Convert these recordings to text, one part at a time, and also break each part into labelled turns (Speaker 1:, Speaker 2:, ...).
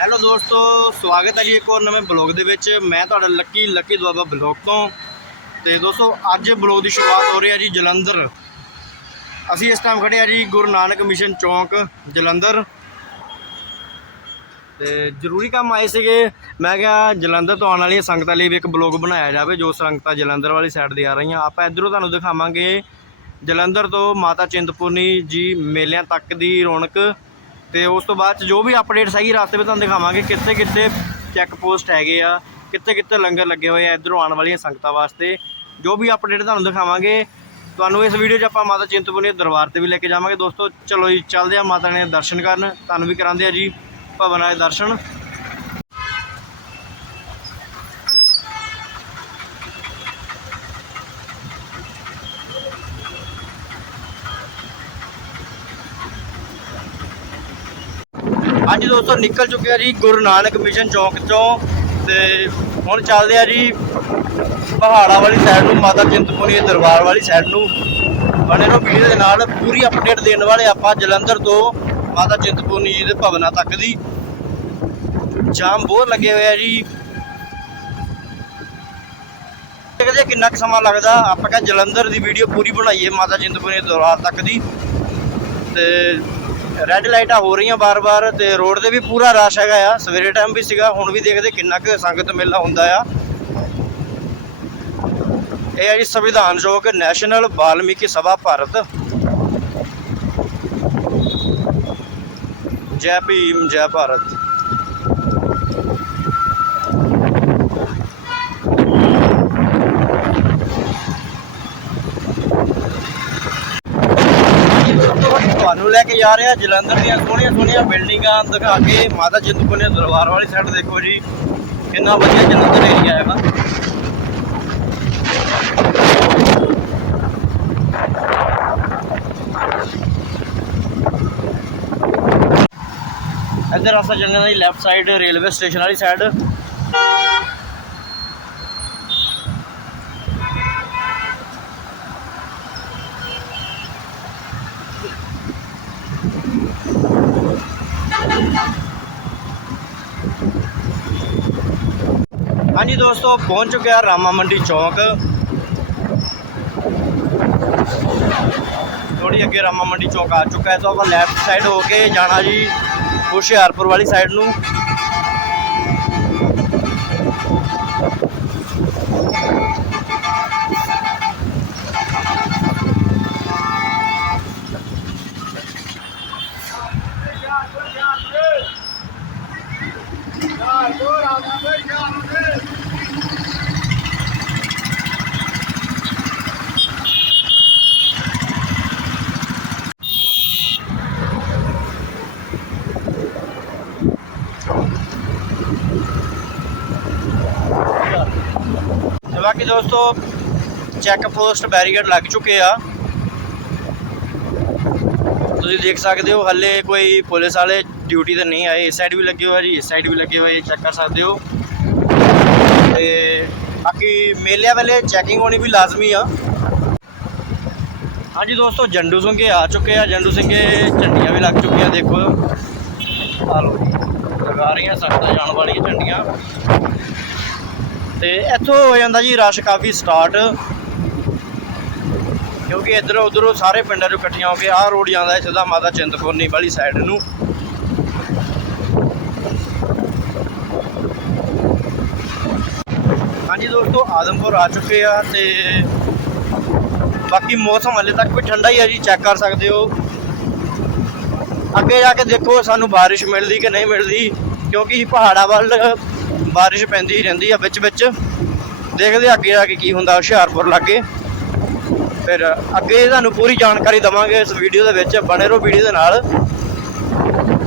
Speaker 1: Hello ਦੋਸਤੋ, ਸਵਾਗਤ ਹੈ ਜੀ ਇੱਕ ਹੋਰ ਨਵੇਂ ਬਲੌਗ ਦੇ ਵਿੱਚ। ਮੈਂ ਤੁਹਾਡਾ ਲੱਕੀ ਲੱਕੀ ਦੁਆਬਾ ਬਲੌਗ ਤੋਂ। ਤੇ ਦੋਸਤੋ, ਅੱਜ ਬਲੌਗ ਦੀ ਸ਼ੁਰੂਆਤ ਹੋ ਰਹੀ ਹੈ ਜੀ ਜਲੰਧਰ। ਅਸੀਂ ਇਸ ਟਾਈਮ ਖੜੇ ਆ ਜੀ ਗੁਰੂ ਨਾਨਕ ਮਿਸ਼ਨ ਚੌਂਕ, ਜਲੰਧਰ। ਤੇ ਜ਼ਰੂਰੀ ਕੰਮ ਆਏ ਸੀਗੇ। ਮੈਂ ਕਿਹਾ ਜਲੰਧਰ ਤੋਂ ਆਉਣ ਵਾਲੀਆਂ ਸੰਗਤਾਂ ਲਈ ਵੀ ਇੱਕ ਬਲੌਗ ਬਣਾਇਆ ਜਾਵੇ, ਜੋ ਸੰਗਤਾਂ ਜਲੰਧਰ ਵਾਲੀ ਸਾਈਡ ਦੀ ਆ ਰਹੀਆਂ। ਆਪਾਂ ਇਧਰੋਂ ਤੁਹਾਨੂੰ ਦਿਖਾਵਾਂਗੇ। ਜਲੰਧਰ ਤੋਂ ਮਾਤਾ ਚਿੰਤਪੁਰਨੀ ਜੀ ਮੇਲਿਆਂ ਤੱਕ ਦੀ ਰੌਣਕ। ਤੇ ਉਸ ਤੋਂ ਬਾਅਦ 'ਚ ਜੋ ਵੀ ਅਪਡੇਟਸ ਹੈਗੀ ਰਸਤੇ ਵਿੱਚ ਤੁਹਾਨੂੰ ਦਿਖਾਵਾਂਗੇ, ਕਿੱਥੇ ਕਿੱਥੇ ਚੈੱਕ ਪੋਸਟ ਹੈਗੇ ਆ, ਕਿੱਥੇ ਕਿੱਥੇ ਲੰਗਰ ਲੱਗੇ ਹੋਏ ਆ, ਇਧਰੋਂ ਆਉਣ ਵਾਲੀਆਂ ਸੰਗਤਾਂ ਵਾਸਤੇ। ਜੋ ਵੀ ਅਪਡੇਟ ਤੁਹਾਨੂੰ ਦਿਖਾਵਾਂਗੇ, ਤੁਹਾਨੂੰ ਇਸ ਵੀਡੀਓ 'ਚ ਆਪਾਂ ਮਾਤਾ ਚਿੰਤਪੁਰਨੀ ਦੇ ਦਰਬਾਰ ਤੇ ਵੀ ਲੈ ਕੇ ਜਾਵਾਂਗੇ। ਦੋਸਤੋ, ਚਲੋ ਜੀ, ਚੱਲਦੇ ਆ ਮਾਤਾ ਨੇ ਦਰਸ਼ਨ ਕਰਨ, ਤੁਹਾਨੂੰ ਵੀ ਕਰਾਉਂਦੇ ਆ ਜੀ, ਭਵਨ ਦੇ ਦਰਸ਼ਨ। ਹਾਂਜੀ ਦੋਸਤੋ ਨਿਕਲ ਚੁੱਕੇ ਆ ਜੀ ਗੁਰੂ ਨਾਨਕ ਮਿਸ਼ਨ ਚੌਕ ਚੋਂ ਤੇ ਹੁਣ ਚੱਲਦੇ ਆ ਜੀ ਪਹਾੜਾ ਵਾਲੀ ਸਾਈਡ ਨੂੰ, ਮਾਤਾ ਚਿੰਤਪੁਰਨੀ ਦਰਬਾਰ ਵਾਲੀ ਸਾਈਡ ਨੂੰ। ਬਣੇ ਰਹੋ ਵੀਡੀਓ ਦੇ ਨਾਲ, ਪੂਰੀ ਅਪਡੇਟ ਦੇਣ ਵਾਲੇ ਆਪਾਂ ਜਲੰਧਰ ਤੋਂ ਮਾਤਾ ਚਿੰਤਪੁਰਨੀ ਜੀ ਦੇ ਭਵਨਾਂ ਤੱਕ ਦੀ। ਜਾਮ ਬਹੁਤ ਲੱਗੇ ਹੋਏ ਆ ਜੀ। ਦੇਖਦੇ ਕਿੰਨਾ ਕੁ ਸਮਾਂ ਲੱਗਦਾ। ਆਪਾਂ ਕਹਾਂ ਜਲੰਧਰ ਦੀ ਵੀਡੀਓ ਪੂਰੀ ਬਣਾਈਏ ਮਾਤਾ ਚਿੰਤਪੁਰਨੀ ਦਰਬਾਰ ਤੱਕ ਦੀ। ਤੇ ਰੈੱਡ ਲਾਈਟਾਂ ਹੋ ਰਹੀਆਂ ਬਾਰ-ਬਾਰ ਤੇ ਰੋਡ ਤੇ ਵੀ ਪੂਰਾ ਰਸ਼ ਹੈਗਾ ਆ। ਸਵੇਰੇ ਟਾਈਮ ਵੀ ਸੀਗਾ, ਹੁਣ ਵੀ ਦੇਖਦੇ ਕਿੰਨਾ ਕੁ ਸੰਗਤ ਮੇਲਾ ਹੁੰਦਾ ਆ। ਇਹ ਹੈ ਜੀ ਸੰਵਿਧਾਨ ਚੌਕ ਨੈਸ਼ਨਲ ਵਾਲਮੀਕੀ ਸਭਾ ਭਾਰਤ ਜੈ ਭੀਮ, ਜੈ ਭਾਰਤ ਤੁਹਾਨੂੰ ਲੈ ਕੇ ਜਾ ਰਹੇ, ਜਲੰਧਰ ਦੀਆਂ ਸੋਹਣੀਆਂ ਸੋਹਣੀਆਂ ਬਿਲਡਿੰਗਾਂ ਦਿਖਾ ਕੇ ਮਾਤਾ ਚਿੰਤਪੁਰਨੀ ਦੇ ਦਰਬਾਰ ਵਾਲੀ ਸਾਈਡ ਦੇਖੋ ਜੀ, ਕਿੰਨਾ ਵਧੀਆ ਜਲੰਧਰ ਏਰੀਆ ਹੈਗਾ ਇੱਧਰ ਰਸਤਾ ਚੱਲਣਾ ਦਾ ਜੀ ਲੈਫਟ ਸਾਈਡ ਰੇਲਵੇ ਸਟੇਸ਼ਨ ਵਾਲੀ ਸਾਈਡ ਹਾਂਜੀ ਦੋਸਤੋ ਪਹੁੰਚ ਚੁੱਕਿਆ ਰਾਮਾ ਮੰਡੀ ਚੌਕ। ਥੋੜੀ ਅੱਗੇ ਰਾਮਾ ਮੰਡੀ ਚੌਂਕ ਆ ਚੁੱਕਾ ਹੈ। ਤਾਂ ਆਪਾਂ ਲੈਫਟ ਸਾਈਡ ਹੋ ਕੇ ਜਾਣਾ ਜੀ, ਹੁਸ਼ਿਆਰਪੁਰ ਵਾਲੀ ਸਾਈਡ ਨੂੰ। ਤੇ ਬਾਕੀ ਦੋਸਤੋ ਚੈੱਕ ਪੋਸਟ ਬੈਰੀਕੇਡ ਲੱਗ ਚੁੱਕੇ ਆ। ਤੁਸੀਂ ਦੇਖ ਸਕਦੇ ਹੋ, ਹੱਲੇ ਕੋਈ ਪੁਲਿਸ ਵਾਲੇ ਡਿਊਟੀ ਤੇ ਨਹੀਂ ਆਏ। ਇਸ ਸਾਈਡ ਵੀ ਲੱਗੇ ਹੋਏ ਜੀ, ਇਸ ਸਾਈਡ ਵੀ ਲੱਗੇ ਹੋਏ ਚੈੱਕ ਕਰ ਸਕਦੇ ਹੋ। ਤੇ ਬਾਕੀ ਮੇਲਿਆਂ ਵੇਲੇ ਚੈਕਿੰਗ ਹੋਣੀ ਵੀ ਲਾਜ਼ਮੀ ਆ। ਹਾਂਜੀ ਦੋਸਤੋ, ਜੰਡੂ ਸਿੰਘੇ ਆ ਚੁੱਕੇ ਆ। ਜੰਡੂ ਸਿੰਘੇ ਝੰਡੀਆਂ ਵੀ ਲੱਗ ਚੁੱਕੀਆਂ, ਦੇਖੋ। ਆ ਲਓ ਜੀ, ਲਗਾ ਰਹੀਆਂ ਸਖਤ ਜਾਣ ਵਾਲੀਆਂ ਝੰਡੀਆਂ। ਤੇ ਇੱਥੋਂ ਹੋ ਜਾਂਦਾ ਜੀ ਰਸ਼ ਕਾਫੀ ਸਟਾਰਟ ਕਿਉਂਕਿ ਇੱਧਰੋਂ ਉੱਧਰੋਂ ਸਾਰੇ ਪਿੰਡਾਂ ਚੋਂ ਇਕੱਠੀਆਂ ਹੋ ਕੇ ਆਹ ਰੋਡ ਜਾਂਦਾ ਸਿੱਧਾ ਮਾਤਾ ਚਿੰਤਪੁਰਨੀ ਵਾਲੀ ਸਾਈਡ ਨੂੰ। ਹਾਂਜੀ ਦੋਸਤੋ, ਆਦਮਪੁਰ ਆ ਚੁੱਕੇ ਆ ਤੇ ਬਾਕੀ ਮੌਸਮ ਹਲੇ ਤੱਕ ਵੀ ਠੰਡਾ ਹੀ ਆ ਜੀ ਚੈੱਕ ਕਰ ਸਕਦੇ ਹੋ। ਅੱਗੇ ਜਾ ਕੇ ਦੇਖੋ ਸਾਨੂੰ ਬਾਰਿਸ਼ ਮਿਲਦੀ ਕਿ ਨਹੀਂ ਮਿਲਦੀ, ਕਿਉਂਕਿ ਪਹਾੜਾਂ ਵੱਲ ਬਾਰਿਸ਼ ਪੈਂਦੀ ਰਹਿੰਦੀ ਆ ਵਿੱਚ ਵਿੱਚ। ਦੇਖਦੇ ਅੱਗੇ ਜਾ ਕੇ ਕੀ ਹੁੰਦਾ ਹੁਸ਼ਿਆਰਪੁਰ ਲਾਗੇ। ਫਿਰ ਅੱਗੇ ਤੁਹਾਨੂੰ ਪੂਰੀ ਜਾਣਕਾਰੀ ਦਵਾਂਗੇ ਇਸ ਵੀਡੀਓ ਦੇ ਵਿੱਚ, ਬਣੇ ਰਹੋ ਵੀਡੀਓ ਦੇ ਨਾਲ।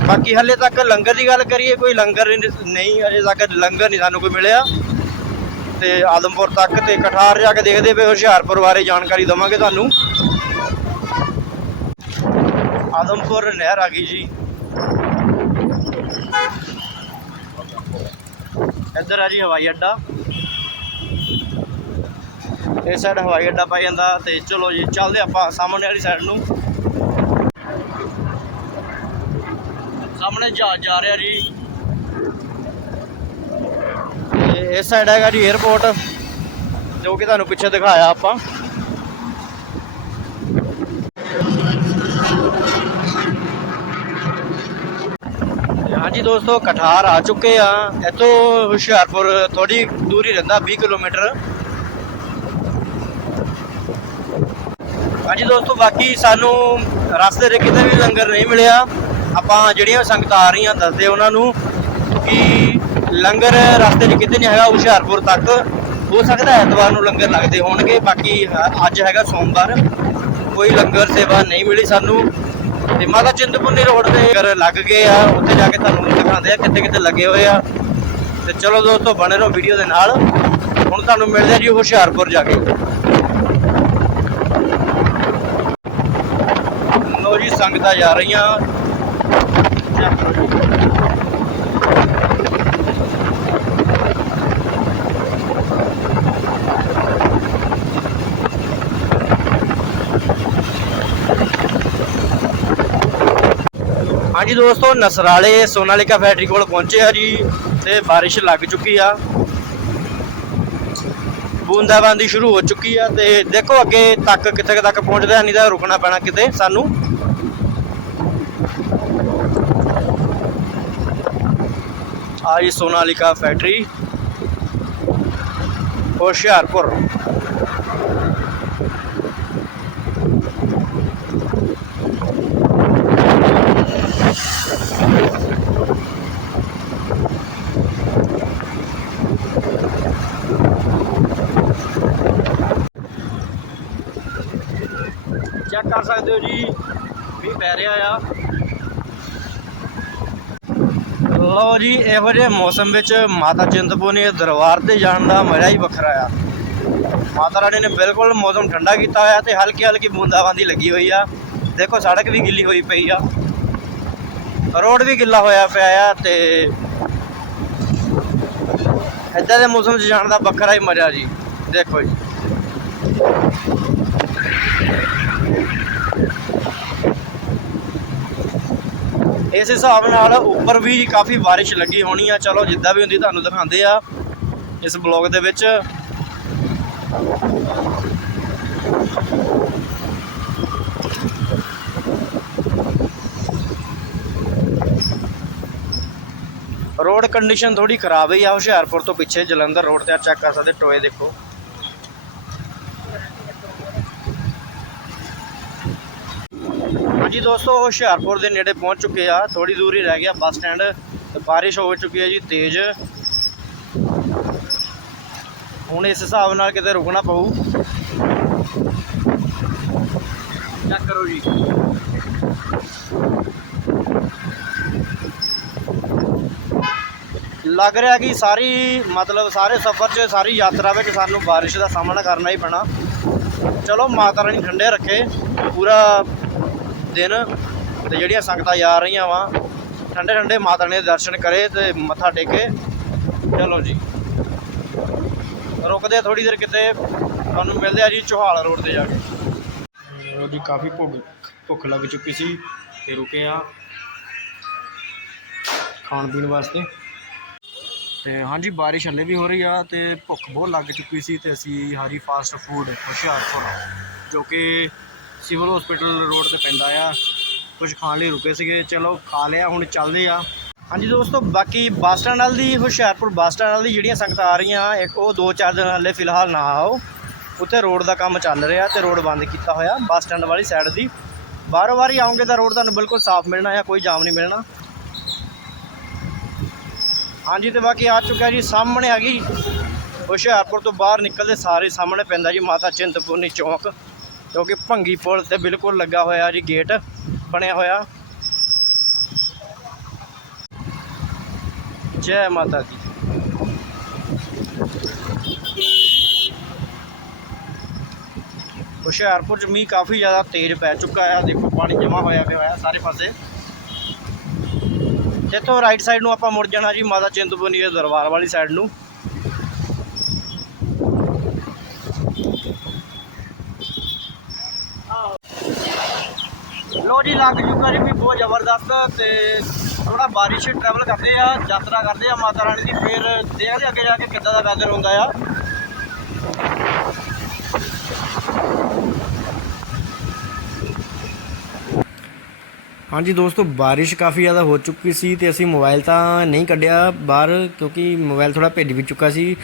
Speaker 1: ਬਾਕੀ ਹਲੇ ਤੱਕ ਲੰਗਰ ਦੀ ਗੱਲ ਕਰੀਏ, ਕੋਈ ਲੰਗਰ ਨਹੀਂ- ਨਹੀਂ ਅਜੇ ਤੱਕ ਲੰਗਰ ਨਹੀਂ ਸਾਨੂੰ ਕੋਈ ਮਿਲਿਆ। ਤੇ ਆਦਮਪੁਰ ਤੱਕ ਤੇ ਕਠਾਰ ਜਾ ਕੇ ਦੇਖਦੇ ਪਏ ਹੁਸ਼ਿਆਰਪੁਰ ਬਾਰੇ ਜਾਣਕਾਰੀ ਦਵਾਂਗੇ ਤੁਹਾਨੂੰ। ਆਦਮਪੁਰ ਨਹਿਰ ਆ ਗਈ ਜੀ। ਇੱਧਰ ਆ ਜੀ ਹਵਾਈ ਅੱਡਾ। ਇਸ ਸਾਈਡ ਹਵਾਈ ਅੱਡਾ ਪਾਈ ਜਾਂਦਾ ਤੇ ਚਲੋ ਜੀ, ਚੱਲਦੇ ਆਪਾਂ ਸਾਹਮਣੇ ਵਾਲੀ ਸਾਈਡ ਨੂੰ। ਸਾਹਮਣੇ ਜਾ ਜਾ ਰਿਹਾ ਜੀ। ਤੇ ਇਸ ਸਾਈਡ ਹੈਗਾ ਜੀ 에어ਪੋਰਟ ਜੋ ਕਿ ਤੁਹਾਨੂੰ ਪਿੱਛੇ ਦਿਖਾਇਆ ਆਪਾਂ। ਤੇ ਦੋਸਤੋ, ਕਠਾਰ ਆ ਚੁੱਕੇ ਆ। ਇੱਥੋਂ ਹੁਸ਼ਿਆਰਪੁਰ ਥੋੜੀ ਦੂਰੀ ਰਹਿੰਦਾ 20 ਕਿਲੋਮੀਟਰ। ਹਾਂਜੀ ਦੋਸਤੋ, ਬਾਕੀ ਸਾਨੂੰ ਰਸਤੇ ਦੇ ਕਿਤੇ ਵੀ ਲੰਗਰ ਨਹੀਂ ਮਿਲਿਆ। ਆਪਾਂ ਜਿਹੜੀਆਂ ਸੰਗਤਾਂ ਆ ਰਹੀਆਂ, ਦੱਸਦੇ ਉਹਨਾਂ ਨੂੰ ਕਿ ਲੰਗਰ ਰਸਤੇ 'ਚ ਕਿਤੇ ਨਹੀਂ ਹੈਗਾ, ਹੁਸ਼ਿਆਰਪੁਰ ਤੱਕ। ਹੋ ਸਕਦਾ ਐਤਵਾਰ ਨੂੰ ਲੰਗਰ ਲੱਗਦੇ ਹੋਣਗੇ, ਬਾਕੀ ਅੱਜ ਹੈਗਾ ਸੋਮਵਾਰ। ਕੋਈ ਲੰਗਰ ਸੇਵਾ ਨਹੀਂ ਮਿਲੀ ਸਾਨੂੰ। ਤੇ ਮਾਤਾ ਚਿੰਤਪੁਰਨੀ ਰੋਡ ਤੇ ਲੰਗਰ ਲੱਗ ਗਏ ਆ, ਉੱਥੇ ਜਾ ਕੇ ਤੁਹਾਨੂੰ ਦਿਖਾਉਂਦੇ ਆ ਕਿੱਥੇ ਕਿੱਥੇ ਲੱਗੇ ਹੋਏ ਆ। ਤੇ ਚਲੋ ਦੋਸਤੋ, ਬਣੇ ਰਹੋ ਵੀਡੀਓ ਦੇ ਨਾਲ। ਹੁਣ ਤੁਹਾਨੂੰ ਮਿਲਦੇ ਆ ਜੀ ਹੁਸ਼ਿਆਰਪੁਰ ਜਾ ਕੇ। ਲੋ ਜੀ, ਸੰਗਤਾਂ ਜਾ ਰਹੀਆਂ। ਚੈੱਕ ਕਰੋ ਜੀ। ਹਾਂਜੀ ਦੋਸਤੋ, ਨਸਰਾਲੇ ਸੋਨਾਲੀਕਾ ਫੈਕਟਰੀ ਕੋਲ ਪਹੁੰਚੇ ਆ ਜੀ ਤੇ ਬਾਰਿਸ਼ ਲੱਗ ਚੁੱਕੀ ਆ। ਬੂੰਦਾਬਾਂਦੀ ਸ਼ੁਰੂ ਹੋ ਚੁੱਕੀ ਆ ਤੇ ਦੇਖੋ ਅੱਗੇ ਤੱਕ ਕਿੱਥੇ ਤੱਕ ਪਹੁੰਚਦਾ ਨਹੀਂ ਤਾਂ ਰੁਕਣਾ ਪੈਣਾ ਕਿਤੇ ਸਾਨੂੰ। ਆ ਜੀ ਸੋਨਾਲਿਕਾ ਫੈਕਟਰੀ, ਹੁਸ਼ਿਆਰਪੁਰ। ਚੈੱਕ ਕਰ ਸਕਦੇ ਹੋ ਜੀ, ਵੀ ਪੈ ਰਿਹਾ ਆ। ਲਓ ਜੀ, ਇਹੋ ਜਿਹੇ ਮੌਸਮ ਵਿੱਚ ਮਾਤਾ ਚਿੰਤਪੁਰਨੀ ਦੇ ਦਰਬਾਰ ਤੇ ਜਾਣ ਦਾ ਮਜ਼ਾ ਹੀ ਵੱਖਰਾ ਆ। ਮਾਤਾ ਰਾਣੀ ਨੇ ਬਿਲਕੁਲ ਮੌਸਮ ਠੰਡਾ ਕੀਤਾ ਹੋਇਆ ਤੇ ਹਲਕੀ ਹਲਕੀ ਬੂੰਦਾਬਾਂਦੀ ਲੱਗੀ ਹੋਈ ਆ। ਦੇਖੋ, ਸੜਕ ਵੀ ਗਿੱਲੀ ਹੋਈ ਪਈ ਆ। ਰੋਡ ਵੀ ਗਿੱਲਾ ਹੋਇਆ ਪਿਆ ਆ ਤੇ ਇੱਦਾਂ ਦੇ ਮੌਸਮ 'ਚ ਜਾਣ ਦਾ ਵੱਖਰਾ ਹੀ ਮਜ਼ਾ ਜੀ। ਦੇਖੋ ਜੀ। ਇਸ ਹਿਸਾਬ ਨਾਲ ਉੱਪਰ ਵੀ ਕਾਫੀ ਬਾਰਿਸ਼ ਲੱਗੀ ਹੋਣੀ ਆ। ਚਲੋ, ਜਿੱਦਾਂ ਵੀ ਹੁੰਦੀ ਤੁਹਾਨੂੰ ਦਿਖਾਉਂਦੇ ਆ ਇਸ ਬਲੌਗ ਦੇ ਵਿੱਚ। ਰੋਡ ਕੰਡੀਸ਼ਨ ਥੋੜੀ ਖਰਾਬ ਹੀ ਆ, ਹੁਸ਼ਿਆਰਪੁਰ ਤੋਂ ਪਿੱਛੇ ਜਲੰਧਰ ਰੋਡ ਤੇ ਆ ਚੈੱਕ ਕਰ ਸਕਦੇ ਟੋਏ ਦੇਖੋ। ਹਾਂਜੀ ਦੋਸਤੋ, ਹੁਸ਼ਿਆਰਪੁਰ ਦੇ ਨੇੜੇ ਪਹੁੰਚ ਚੁੱਕੇ ਆ। ਥੋੜੀ ਦੂਰ ਹੀ ਰਹਿ ਗਿਆ ਬੱਸ ਸਟੈਂਡ। ਤੇ ਬਾਰਿਸ਼ ਹੋ ਚੁੱਕੀ ਹੈ ਜੀ, ਤੇਜ਼। ਹੁਣ ਇਸ ਹਿਸਾਬ ਨਾਲ ਕਿਤੇ ਰੁਕਣਾ ਪਊ। ਚੈੱਕ ਕਰੋ ਜੀ। ਲੱਗ ਰਿਹਾ ਕਿ ਸਾਰੀ, ਮਤਲਬ ਸਾਰੇ ਸਫ਼ਰ 'ਚ, ਸਾਰੀ ਯਾਤਰਾ ਵਿੱਚ ਸਾਨੂੰ ਬਾਰਿਸ਼ ਦਾ ਸਾਹਮਣਾ ਕਰਨਾ ਹੀ ਪੈਣਾ। ਚਲੋ, ਮਾਤਾ ਰਾਣੀ ਠੰਡੇ ਰੱਖੇ। ਪੂਰਾ ਦਿਨ ਤੇ ਜਿਹੜੀਆਂ ਸੰਗਤਾਂ ਜਾ ਰਹੀਆਂ ਵਾ, ਠੰਡੇ ਠੰਡੇ ਮਾਤਾ ਰਾਣੀ ਦੇ ਦਰਸ਼ਨ ਕਰੇ ਤੇ ਮੱਥਾ ਟੇਕੇ। ਚਲੋ ਜੀ। ਰੁਕਦੇ ਥੋੜੀ ਦੇਰ ਕਿਤੇ, ਤੁਹਾਨੂੰ ਮਿਲਦੇ ਆ ਜੀ ਚੋਹਾਲ ਰੋਡ ਤੇ ਜਾ ਕੇ। ਜੀ ਕਾਫੀ ਭੁੱਖ ਭੁੱਖ ਲੱਗ ਚੁੱਕੀ ਸੀ ਤੇ ਰੁਕੇ ਆ ਖਾਣ ਪੀਣ ਵਾਸਤੇ। ਤੇ ਹਾਂਜੀ, ਬਾਰਿਸ਼ ਹੱਲੇ ਵੀ ਹੋ ਰਹੀ ਆ ਤੇ ਭੁੱਖ ਬਹੁਤ ਲੱਗ ਚੁੱਕੀ ਸੀ ਤੇ ਅਸੀਂ ਹਰੀ ਫਾਸਟ ਫੂਡ ਹੁਸ਼ਿਆਰਪੁਰ, ਜੋ ਕਿ ਸਿਵਲ ਹਸਪੀਟਲ ਰੋਡ ਤੇ ਪੈਂਦਾ ਆ। ਕੁਝ ਖਾਣ ਲਈ ਰੁਕੇ ਸੀਗੇ। ਚਲੋ ਖਾ ਲਿਆ, ਹੁਣ ਚੱਲਦੇ ਆ। ਹਾਂਜੀ ਦੋਸਤੋ, ਬਾਕੀ ਬੱਸ ਸਟੈਂਡ ਨਾਲ ਦੀ, ਹੁਸ਼ਿਆਰਪੁਰ ਬੱਸ ਸਟੈਂਡ ਨਾਲ ਦੀ ਜਿਹੜੀਆਂ ਸੰਗਤਾਂ ਆ ਰਹੀਆਂ, ਇੱਕ ਉਹ ਦੋ ਚਾਰ ਦਿਨ ਹੱਲੇ ਫਿਲਹਾਲ ਨਾ ਆਓ। ਉੱਥੇ ਰੋਡ ਦਾ ਕੰਮ ਚੱਲ ਰਿਹਾ ਤੇ ਰੋਡ ਬੰਦ ਕੀਤਾ ਹੋਇਆ, ਬੱਸ ਸਟੈਂਡ ਵਾਲੀ ਸਾਈਡ ਦੀ। ਬਾਰੋ ਵਾਰੀ ਆਉਂਗੇ ਤਾਂ ਰੋਡ ਤੁਹਾਨੂੰ ਬਿਲਕੁਲ ਸਾਫ਼ ਮਿਲਣਾ ਆ, ਕੋਈ ਜਾਮ ਨਹੀਂ ਮਿਲਣਾ। ਹਾਂਜੀ ਤੇ ਬਾਕੀ ਆ ਚੁੱਕਿਆ ਜੀ, ਸਾਹਮਣੇ ਆ ਗਈ। ਹੁਸ਼ਿਆਰਪੁਰ ਤੋਂ ਬਾਹਰ ਨਿਕਲਦੇ ਸਾਰੇ ਸਾਹਮਣੇ ਪੈਂਦਾ ਜੀ, ਮਾਤਾ ਚਿੰਤਪੁਰਨੀ ਚੌਂਕ। ਕਿਉਂਕਿ ਭੰਗੀ ਪੁਲ ਤੇ ਬਿਲਕੁਲ ਲੱਗਾ ਹੋਇਆ ਜੀ ਗੇਟ, ਬਣਿਆ ਹੋਇਆ। ਜੈ ਮਾਤਾ ਦੀ। ਹੁਸ਼ਿਆਰਪੁਰ ਚ ਮੀਂਹ ਕਾਫੀ ਜ਼ਿਆਦਾ ਤੇਜ਼ ਪੈ ਚੁੱਕਾ ਹੈ ਦੇਖੋ ਪਾਣੀ ਜਮਾ ਹੋਇਆ ਪਿਆ ਹੋਇਆ ਸਾਰੇ ਪਾਸੇ। ਤੇ ਤੋਂ ਰਾਈਟ ਸਾਈਡ ਨੂੰ ਆਪਾਂ ਮੁੜ ਜਾਣਾ ਜੀ, ਮਾਤਾ ਚਿੰਤਪੁਰਨੀ ਦੇ ਦਰਬਾਰ ਵਾਲੀ ਸਾਈਡ ਨੂੰ। ਲੋ ਜੀ ਲੱਗ ਚੁੱਕਾ ਜੀ, ਵੀ ਬਹੁਤ ਜ਼ਬਰਦਸਤ ਤੇ ਥੋੜਾ ਬਾਰਿਸ਼ ਟਰੈਵਲ ਕਰਦੇ ਆ, ਯਾਤਰਾ ਕਰਦੇ ਆ ਮਾਤਾ ਰਾਣੀ ਦੀ, ਫਿਰ ਦੇਖਦੇ ਆ ਅੱਗੇ ਜਾ ਕੇ ਕਿੱਦਾਂ ਦਾ ਵੈਦਰ ਹੁੰਦਾ ਆ। ਹਾਂਜੀ ਦੋਸਤੋ, ਬਾਰਿਸ਼ ਕਾਫੀ ਜ਼ਿਆਦਾ ਹੋ ਚੁੱਕੀ ਸੀ ਤੇ ਅਸੀਂ ਮੋਬਾਈਲ ਤਾਂ ਨਹੀਂ ਕੱਢਿਆ ਬਾਹਰ, ਕਿਉਂਕਿ ਮੋਬਾਈਲ ਥੋੜਾ ਭਿੱਜ ਵੀ ਚੁੱਕਾ ਸੀ।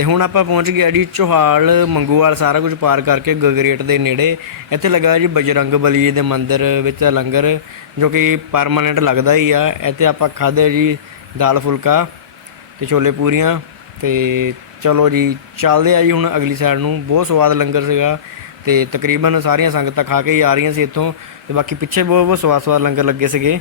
Speaker 1: ਤੇ ਹੁਣ ਆਪਾਂ ਪਹੁੰਚ ਗਏ ਜੀ ਚੋਹਾਲ, ਮੰਗੂਵਾਲ, ਸਾਰਾ ਕੁਝ ਪਾਰ ਕਰਕੇ ਗਗਰੇਟ ਦੇ ਨੇੜੇ। ਇੱਥੇ ਲੱਗਾ ਜੀ ਬਜਰੰਗ ਬਲੀ ਦੇ ਮੰਦਿਰ ਵਿੱਚ ਲੰਗਰ, ਜੋ ਕਿ ਪਰਮਾਨੈਂਟ ਲੱਗਦਾ ਹੀ ਆ। ਇੱਥੇ ਆਪਾਂ ਖਾਦੇ ਜੀ ਦਾਲ ਫੁਲਕਾ ਤੇ ਛੋਲੇ ਪੂਰੀਆਂ ਤੇ ਚਲੋ ਜੀ, ਚੱਲਦੇ ਆ ਜੀ ਹੁਣ ਅਗਲੀ ਸਾਈਡ ਨੂੰ। ਬਹੁਤ ਸਵਾਦ ਲੰਗਰ ਸੀਗਾ ਤੇ ਤਕਰੀਬਨ ਸਾਰੀਆਂ ਸੰਗਤਾਂ ਖਾ ਕੇ ਹੀ ਆ ਰਹੀਆਂ ਸੀ ਇੱਥੋਂ। ਤੇ ਬਾਕੀ ਪਿੱਛੇ ਬਹੁਤ ਬਹੁਤ ਸਵਾਦ ਸਵਾਦ ਲੰਗਰ ਲੱਗੇ ਸੀਗੇ।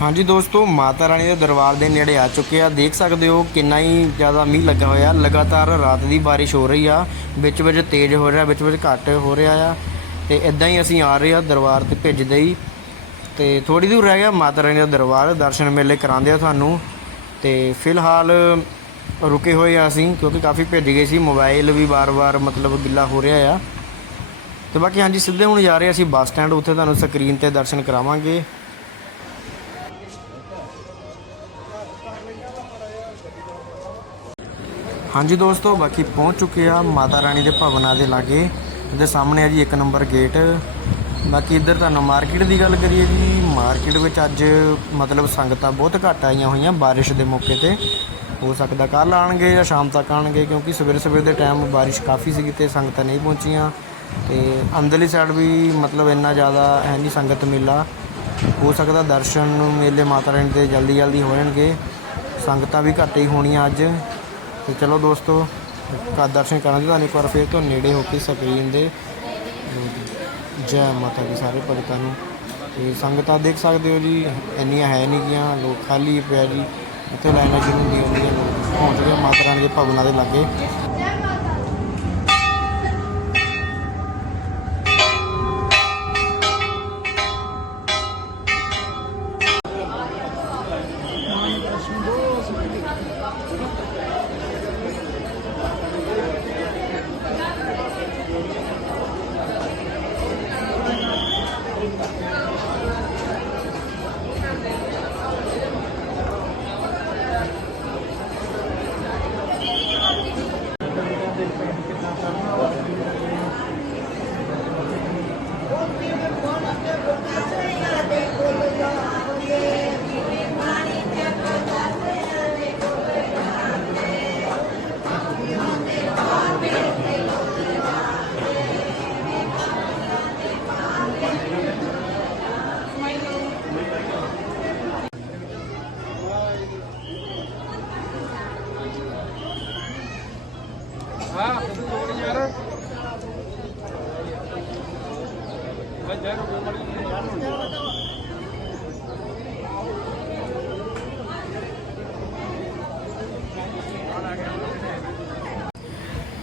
Speaker 1: ਹਾਂਜੀ ਦੋਸਤੋ, ਮਾਤਾ ਰਾਣੀ ਦੇ ਦਰਬਾਰ ਦੇ ਨੇੜੇ ਆ ਚੁੱਕੇ ਆ। ਦੇਖ ਸਕਦੇ ਹੋ ਕਿੰਨਾ ਹੀ ਜ਼ਿਆਦਾ ਮੀਂਹ ਲੱਗਾ ਹੋਇਆ। ਲਗਾਤਾਰ ਰਾਤ ਦੀ ਬਾਰਿਸ਼ ਹੋ ਰਹੀ ਆ। ਵਿੱਚ ਵਿੱਚ ਤੇਜ਼ ਹੋ ਰਿਹਾ, ਵਿੱਚ ਵਿੱਚ ਘੱਟ ਹੋ ਰਿਹਾ ਆ। ਤੇ ਇਦਾਂ ਹੀ ਅਸੀਂ ਆ ਰਹੇ ਆ ਦਰਬਾਰ ਤੇ ਭਿੱਜਦੇ ਹੀ। ਤੇ ਥੋੜੀ ਦੂਰ ਰਹਿ ਗਿਆ ਮਾਤਾ ਰਾਣੀ ਦਾ ਦਰਬਾਰ। ਦਰਸ਼ਨ ਮੇਲੇ ਕਰਾਉਂਦੇ ਆ ਤੁਹਾਨੂੰ। ਤੇ ਫਿਲਹਾਲ ਰੁਕੇ ਹੋਏ ਆ ਅਸੀਂ, ਕਿਉਂਕਿ ਕਾਫੀ ਭਿੱਜ ਗਏ ਸੀ। ਮੋਬਾਈਲ ਵੀ ਵਾਰ-ਵਾਰ ਮਤਲਬ ਗਿੱਲਾ ਹੋ ਰਿਹਾ ਆ। ਤੇ ਬਾਕੀ ਹਾਂਜੀ, ਸਿੱਧੇ ਹੁਣ ਜਾ ਰਹੇ ਅਸੀਂ ਬੱਸ ਸਟੈਂਡ। ਉੱਥੇ ਤੁਹਾਨੂੰ ਸਕਰੀਨ ਤੇ ਦਰਸ਼ਨ ਕਰਾਵਾਂਗੇ। ਹਾਂਜੀ ਦੋਸਤੋ, ਬਾਕੀ ਪਹੁੰਚ ਚੁੱਕੇ ਆ ਮਾਤਾ ਰਾਣੀ ਦੇ ਭਵਨਾਂ ਦੇ ਲਾਗੇ। ਇਹਦੇ ਸਾਹਮਣੇ ਆ ਜੀ ਇੱਕ ਨੰਬਰ ਗੇਟ। ਬਾਕੀ ਇੱਧਰ ਤੁਹਾਨੂੰ ਮਾਰਕੀਟ ਦੀ ਗੱਲ ਕਰੀਏ ਜੀ, ਮਾਰਕੀਟ ਵਿੱਚ ਅੱਜ ਮਤਲਬ ਸੰਗਤਾਂ ਬਹੁਤ ਘੱਟ ਆਈਆਂ ਹੋਈਆਂ ਬਾਰਿਸ਼ ਦੇ ਮੌਕੇ ਤੇ। ਹੋ ਸਕਦਾ ਕੱਲ ਆਣਗੇ ਜਾਂ ਸ਼ਾਮ ਤੱਕ ਆਣਗੇ ਕਿਉਂਕਿ ਸਵੇਰੇ ਸਵੇਰੇ ਦੇ ਟਾਈਮ ਬਾਰਿਸ਼ ਕਾਫੀ ਸੀਗੀ ਤੇ ਸੰਗਤਾਂ ਨਹੀਂ ਪਹੁੰਚੀਆਂ। ਤੇ ਅੰਦਰਲੀ ਸਾਈਡ ਵੀ ਮਤਲਬ ਇੰਨਾ ਜ਼ਿਆਦਾ ਹੈ ਨਹੀਂ ਸੰਗਤ ਮੇਲਾ। ਹੋ ਸਕਦਾ ਦਰਸ਼ਨ ਮੇਲੇ ਮਾਤਾ ਰਾਣੀ ਦੇ ਜਲਦੀ ਜਲਦੀ ਹੋ ਜਾਣਗੇ। ਸੰਗਤਾਂ ਵੀ ਘੱਟ ਹੀ ਹੋਣੀਆਂ ਅੱਜ। ਤੇ ਚਲੋ ਦੋਸਤੋ, ਕਾ ਦਰਸ਼ਨ ਕਰਾਂਗੇ ਤੁਹਾਨੂੰ ਇੱਕ ਵਾਰ ਫੇਰ ਤੋਂ ਨੇੜੇ ਹੋ ਕੇ ਸਕਰੀਨ ਦੇ ਜੈ ਮਾਤਾ ਦੀ ਸਾਰੇ ਭਗਤਾਂ ਨੂੰ। ਤੇ ਸੰਗਤਾਂ ਦੇਖ ਸਕਦੇ ਹੋ ਜੀ, ਇੰਨੀਆਂ ਹੈ ਨਹੀਂ ਗੀਆਂ, ਲੋਕ ਖਾਲੀ ਪਿਆ ਜੀ, ਇੱਥੇ ਲਾਈਨਾਂ ਸ਼ੁਰੂ ਹੁੰਦੀਆਂ ਹੁੰਦੀਆਂ ਲੋਕ ਪਹੁੰਚ ਗਏ ਮਾਤਾ ਰਾਣੀ ਦੇ ਭਵਨਾਂ ਦੇ ਲਾਗੇ।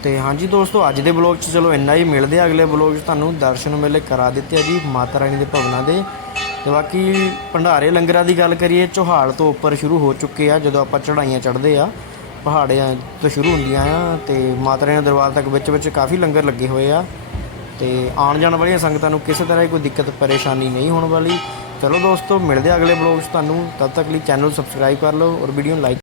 Speaker 1: ਤੇ ਹਾਂਜੀ ਦੋਸਤੋ, ਅੱਜ ਦੇ ਬਲੌਗ 'ਚ ਚਲੋ ਇੰਨਾ ਹੀ ਮਿਲਦੇ ਆ ਅਗਲੇ ਬਲੌਗ 'ਚ ਤੁਹਾਨੂੰ ਦਰਸ਼ਨ ਮੇਲੇ ਕਰਾ ਦਿੱਤੇ ਆ ਜੀ ਮਾਤਾ ਰਾਣੀ ਦੇ ਭਵਨਾਂ ਦੇ। ਤੇ ਬਾਕੀ ਭੰਡਾਰੇ ਲੰਗਰਾਂ ਦੀ ਗੱਲ ਕਰੀਏ, ਚੋਹਾਲ ਤੋਂ ਉੱਪਰ ਸ਼ੁਰੂ ਹੋ ਚੁੱਕੇ ਆ, ਜਦੋਂ ਆਪਾਂ ਚੜਾਈਆਂ ਚੜ੍ਹਦੇ ਆ। ਪਹਾੜਿਆਂ ਤੋਂ ਸ਼ੁਰੂ ਹੁੰਦੀਆਂ ਆ ਤੇ ਮਾਤਾ ਰਾਣੀ ਦੇ ਦਰਬਾਰ ਤੱਕ ਵਿੱਚ ਵਿੱਚ ਕਾਫੀ ਲੰਗਰ ਲੱਗੇ ਹੋਏ ਆ। ਤੇ ਆਉਣ ਜਾਣ ਵਾਲੀਆਂ ਸੰਗਤਾਂ ਨੂੰ ਕਿਸੇ ਤਰ੍ਹਾਂ ਦੀ ਕੋਈ ਦਿੱਕਤ, ਪਰੇਸ਼ਾਨੀ ਨਹੀਂ ਹੋਣ ਵਾਲੀ। ਚਲੋ ਦੋਸਤੋ, ਮਿਲਦੇ ਆ ਅਗਲੇ ਬਲੌਗ 'ਚ ਤੁਹਾਨੂੰ। ਤਦ ਤੱਕ ਲਈ ਚੈਨਲ ਸਬਸਕ੍ਰਾਈਬ ਕਰ ਲਓ ਔਰ ਵੀਡੀਓ ਨੂੰ ਲਾਈਕ